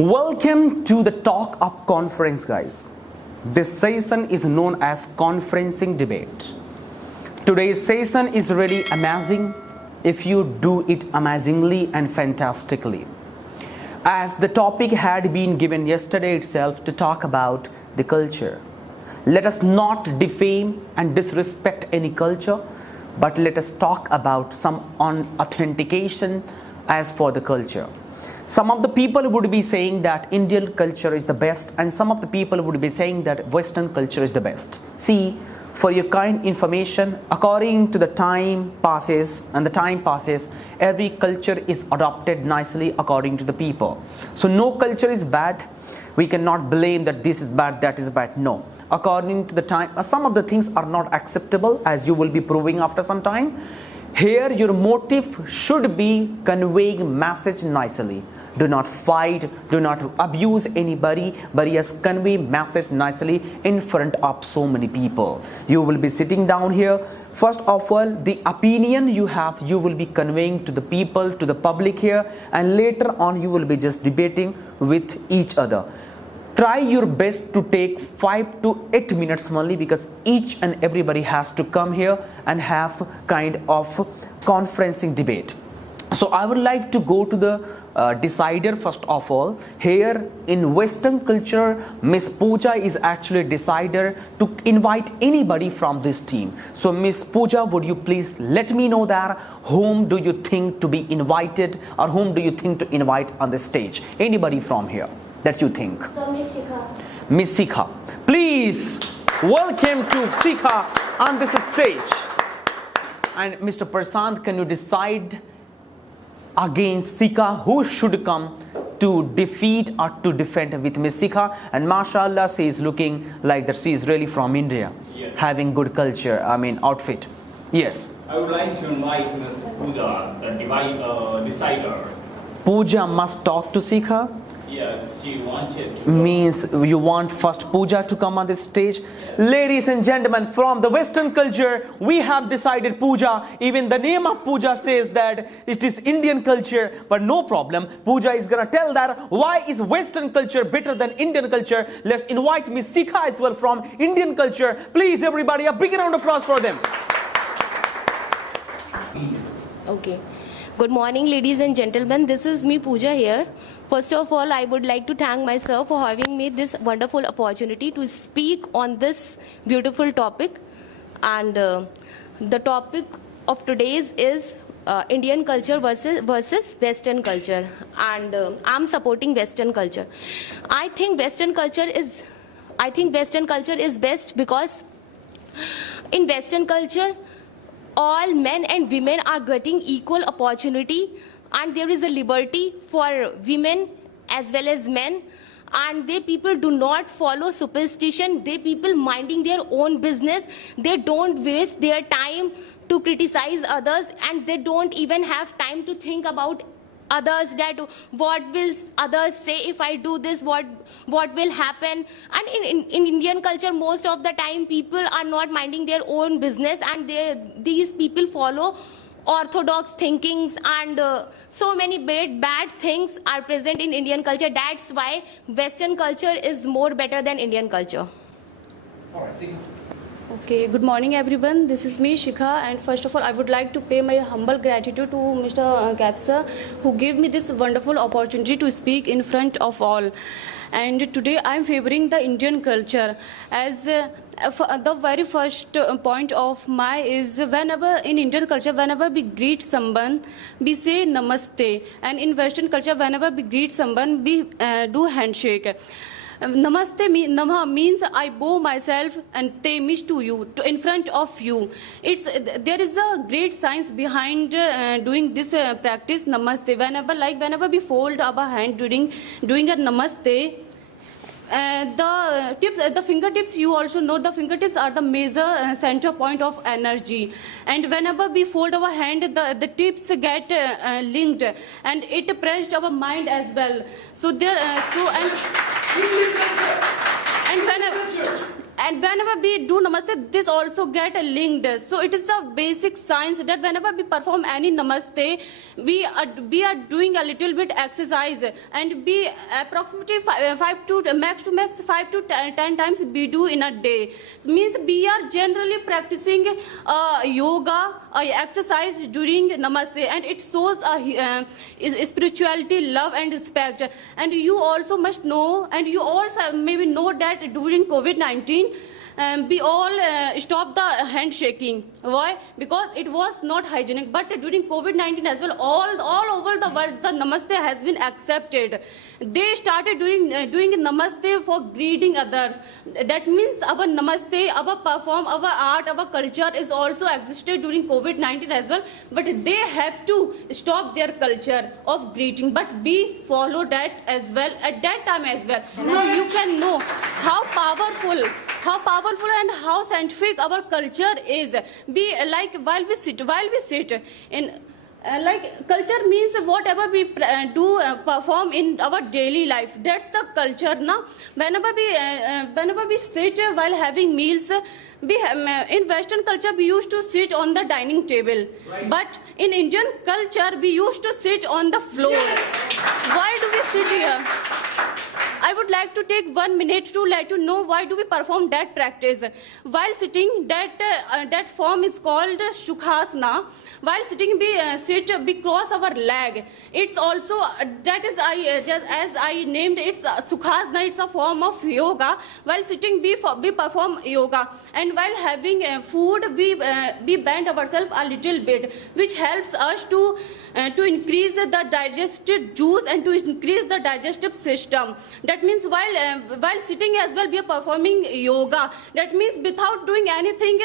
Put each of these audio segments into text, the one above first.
Welcome to the Talk Up conference, guys. This session is known as conferencing debate. Today's session is really amazing if you do it amazingly and fantastically. As the topic had been given yesterday itself to talk about the culture. Let us not defame and disrespect any culture, but let us talk about some authentication as for the culture. Some of the people would be saying that Indian culture is the best, and some of the people would be saying that Western culture is the best. See, for your kind information, according to the time passes, every culture is adopted nicely according to the people. So no culture is bad. We cannot blame that this is bad, that is bad. No. According to the time, some of the things are not acceptable, as you will be proving after some time. Here, your motive should be conveying message nicely. Do not fight, do not abuse anybody, but yes, convey message nicely in front of so many people. You will be sitting down here. First of all, the opinion you have, you will be conveying to the people, to the public here, and later on you will be just debating with each other. Try your best to take 5 to 8 minutes only, because each and everybody has to come here and have kind of conferencing debate. So I would like to go to the decider first of all. Here in Western culture, Miss Pooja is actually decider to invite anybody from this team. So Miss Pooja, would you please let me know that whom do you think to be invited, or whom do you think to invite on the stage? Anybody from here that you think? So Miss Shikha. Miss Shikha. Please welcome to Shikha on this stage. And Mr. Prasant, can you decide against Shikha who should come to defeat or to defend with Miss Shikha? And mashallah, she is looking like that she is really from India, yes, having good culture, outfit. Yes. I would like to invite Ms. Pooja, the decider. Pooja must talk to Shikha. Yes, she wanted to. Means you want first Pooja to come on this stage. Ladies and gentlemen, from the Western culture, we have decided Pooja. Even the name of Pooja says that it is Indian culture, but no problem. Pooja is gonna tell that why is Western culture better than Indian culture. Let's invite Miss Shikha as well from Indian culture. Please, everybody, a big round of applause for them. Okay. Good morning, ladies and gentlemen. This is me, Pooja, here. First of all, I would like to thank myself for having me this wonderful opportunity to speak on this beautiful topic. And the topic of today's is Indian culture versus Western culture. And I'm supporting Western culture. I think Western culture is best because in Western culture, all men and women are getting equal opportunity, and there is a liberty for women as well as men, and they people do not follow superstition. They people minding their own business. They don't waste their time to criticize others, and they don't even have time to think about others, that what will others say if I do this, what will happen. And in Indian culture, most of the time people are not minding their own business, and these people follow orthodox thinkings, and so many bad things are present in Indian culture. That's why Western culture is more better than Indian culture. All right, see. Okay, good morning everyone. This is me, Shikha, and first of all, I would like to pay my humble gratitude to Mr. Kapsa, who gave me this wonderful opportunity to speak in front of all. And today I am favoring the Indian culture. As the very first point of my is, whenever in Indian culture, whenever we greet someone, we say namaste, and in Western culture, whenever we greet someone, we do handshake. Namaste means I bow myself and te means to you, in front of you. There is a great science behind doing this practice namaste. Whenever we fold our hand during doing a namaste, the fingertips, you also know the fingertips are the major center point of energy, and whenever we fold our hand, the tips get linked, and it pressed our mind as well. So there and And whenever we do namaste, this also get linked. So it is the basic science that whenever we perform any namaste, we are doing a little bit exercise, and we approximately 5 to max 5 to 10 times we do in a day. So means we are generally practicing yoga exercise during namaste, and it shows spirituality, love and respect. And you also must know, and you also maybe know that during COVID-19 we all stopped the handshaking. Why? Because it was not hygienic. But during COVID-19 as well, all over the world, the namaste has been accepted. They started doing namaste for greeting others. That means our namaste, our perform, our art, our culture is also existed during COVID-19 as well. But they have to stop their culture of greeting. But we follow that as well at that time as well. So you can know how powerful and how scientific our culture is. Be like while we sit in like culture means whatever we perform in our daily life. That's the culture now. Whenever we sit while having meals, in Western culture we used to sit on the dining table, right. But in Indian culture we used to sit on the floor. Why do we sit here? I would like to take 1 minute to let you know why do we perform that practice. While sitting, that form is called Sukhasana. While sitting, we cross our leg. It's also, that is, just as I named it, Sukhasana, it's a form of yoga. While sitting, we perform yoga. And while having food, we bend ourselves a little bit, which helps us to increase the digestive juice and to increase the digestive system. That means while sitting as well, we are performing yoga. That means without doing anything,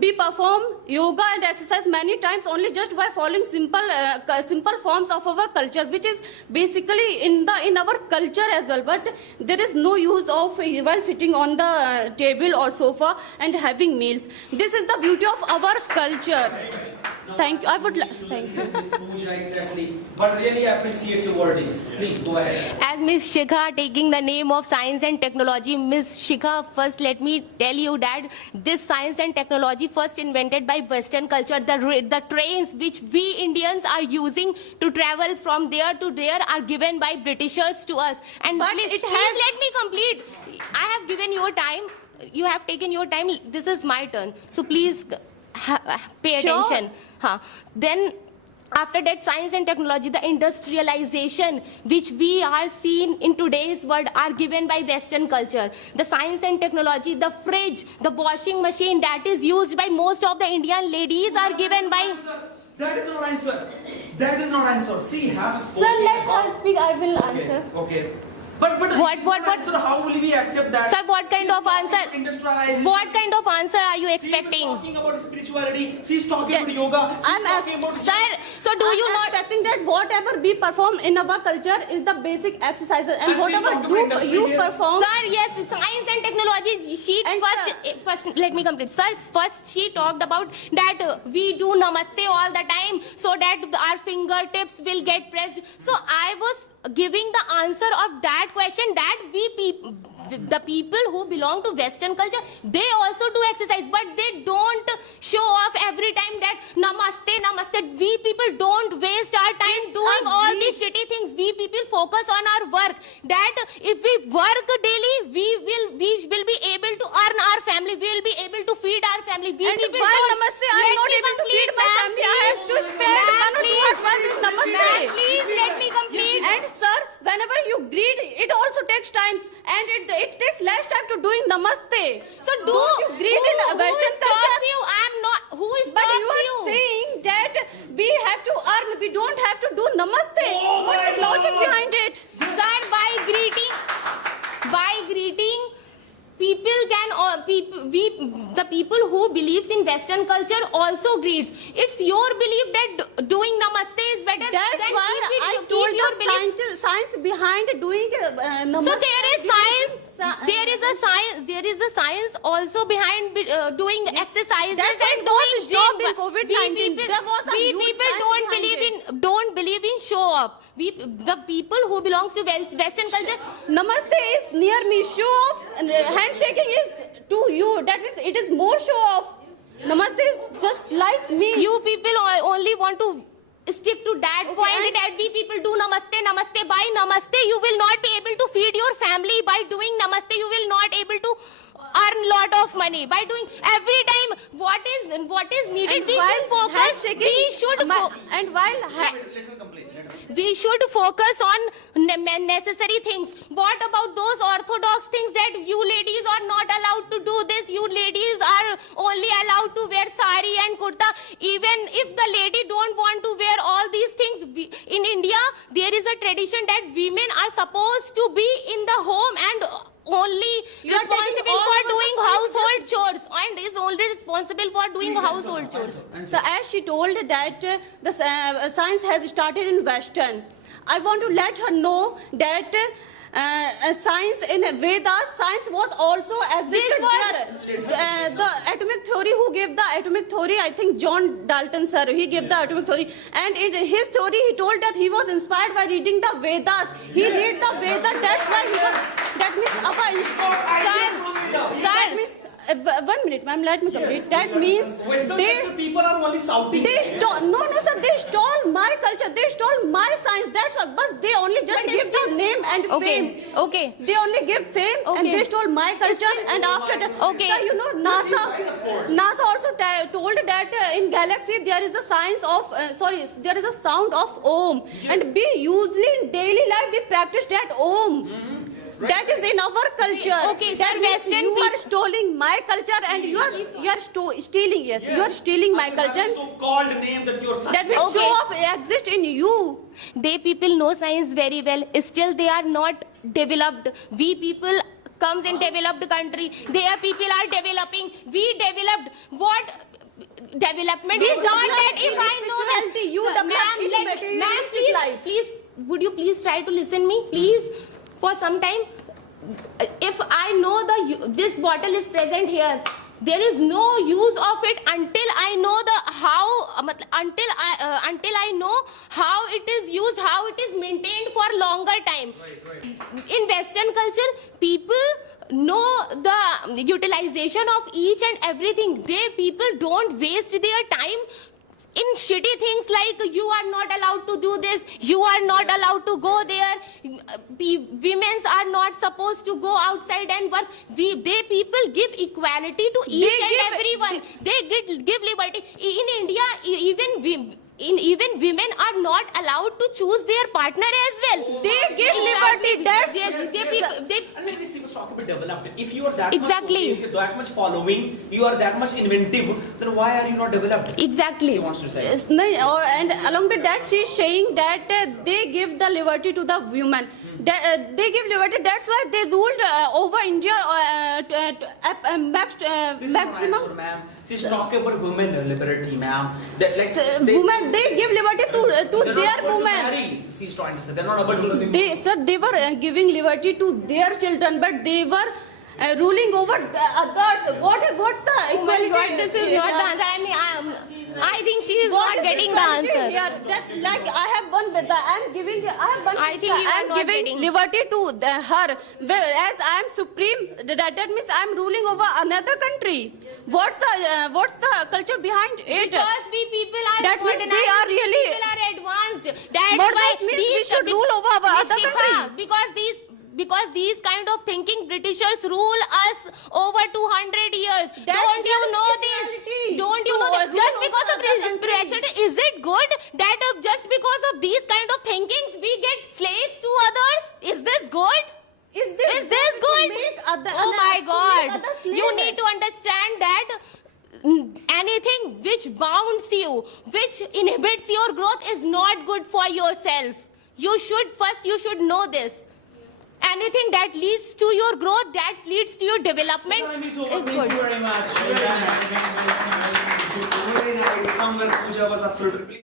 we perform yoga and exercise many times only just by following simple forms of our culture, which is basically in our culture as well. But there is no use of while sitting on the table or sofa and having meals. This is the beauty of our culture. Thank you. Thank you. Exactly. But really appreciate your wordings. Please go ahead. As Ms. Shikha taking the name of science and technology, Ms. Shikha, first let me tell you that this science and technology first invented by Western culture. The trains which we Indians are using to travel from there to there are given by Britishers to us. And but please let me complete. I have given your time. You have taken your time. This is my turn. So please pay attention. Then after that, science and technology, the industrialization which we are seeing in today's world are given by Western culture. The science and technology, the fridge, the washing machine that is used by most of the Indian ladies are given by... That is not answer. That is not answer. See, Sir, let her speak. I will answer. Okay. But what? Answer, how will we accept that? Sir, what kind of answer? What kind of answer are you expecting? She's talking about spirituality. She's talking about yoga. She's talking about... Sir, so do you not expecting that whatever we perform in our culture is the basic exercises, and whatever you perform... Sir, yes, science and technology. First, let me complete. Sir, first she talked about that we do namaste all the time so that our fingertips will get pressed. So I was giving the answer of that question, that the people who belong to Western culture, they also do exercise, but they don't show off every time that namaste. We people don't waste our time doing all these shitty things. We people focus on our work. That if we work daily, we will be able to earn our family. We will be able to feed our family. And why namaste? I am not able to feed my family. I have to spend 1 or 2 hours with namaste. Please let me complete. And sir, whenever you greet, it also takes time, and it takes less time to doing namaste. So don't you greet in a Western culture? You? I'm not. Who is but you are saying that we have to earn. We don't have to do namaste. What is the logic behind it? Sir, by greeting, people can, the people who believes in Western culture also greets. It's your belief that doing namaste is better. That's why I told you science behind doing namaste. So there is science. There is a science also behind doing exercises and doing job in COVID-19. We people don't believe in show up. The people who belongs to Western culture, namaste is near me. Show off, handshaking is to you. That means it is more show off. Namaste is just like me. You people only want to stick to that point that we people do namaste, namaste. By namaste, you will not be able to feed your family. By doing namaste, you will not able to earn lot of money. By doing every time what is needed, And we while should focus. handshaking, We should focus on necessary things. What about those orthodox things that you ladies are not allowed to do this? You ladies are only allowed to wear sari and kurta. Even if the lady don't want to wear all these things, in India there is a tradition that women are supposed to be in the home and only responsible for doing household chores and is only responsible for doing household chores. So as she told that the science has started in Western, I want to let her know that science in Vedas, science was also existed there. The atomic theory, who gave the atomic theory? I think John Dalton sir, he gave the atomic theory, and in his theory he told that he was inspired by reading the Vedas. He read the Vedas, that's why he was, that means that means 1 minute, ma'am, let me complete. That means people are only shouting. they stole, no sir, they stole my culture, they stole my science. That's why, but they only just But give still- the name and fame. Okay. They only give fame and Okay. they stole my culture. And after that, Okay. sir, you know, NASA also told that in galaxy there is a science of there is a sound of Om, and we usually in daily life we practice that Om. That is in our culture. Okay, that sir, means Western you are stealing my culture and you are stealing. Yes, you are stealing my culture. So-called name that your son. That means Okay. show off exists in you. They people know science very well. Still, they are not developed. We people comes in developed country. Their people are developing. We developed. What development is not that if I know that. You Sir, develop ma'am, please, would you please try to listen me, please, for some time. If I know this bottle is present here, there is no use of it until I know until I know how it is used, how it is maintained for longer time. In Western culture, people know the utilization of each and everything. People don't waste their time in shitty things like you are not allowed to do this, you are not allowed to go there, women are not supposed to go outside and work. People give equality to each and everyone. They give liberty. In India, even women are not allowed to choose their partner as well. They give liberty. Let me see what's talking about developed. If you are that Exactly. much, if you're that much following, you are that much inventive, then why are you not developed? Exactly. He wants to say. Yes, no, and along with that, she is saying that they give the liberty to the women. They give liberty. That's why they ruled over India maximum. Ma'am. She's talking about women liberty, ma'am. Women, they give liberty to their women. She's trying to say they're not able to. They were giving liberty to their children, but they were ruling over others. What's the Oh my equality? God, this is not the answer. I think she is What not is getting the equality answer. here? That, like, I have one I think you are not giving getting. liberty to her. As I am supreme, that means I am ruling over another country. What's the culture behind it? Because we people are That means they modernized, are really- people are advanced. That's But why that means we should rule over our Miss other Shikha, country. because these kind of thinking Britishers rule us over 200 years. That's Don't you their know this? spirituality. Don't you know To that? rule Just over because of other country. spirituality, is it good that just because of these kind of thinkings we get slaves to others? Is this good? Is this Is to good? make Oh my to God! make other slaves? You need to understand that anything which bounds you, which inhibits your growth is not good for yourself. You should know this. Anything that leads to your growth, that leads to your development Time is over. is Thank good. you very much. Very nice. Very nice. Samvar Puja was absolutely.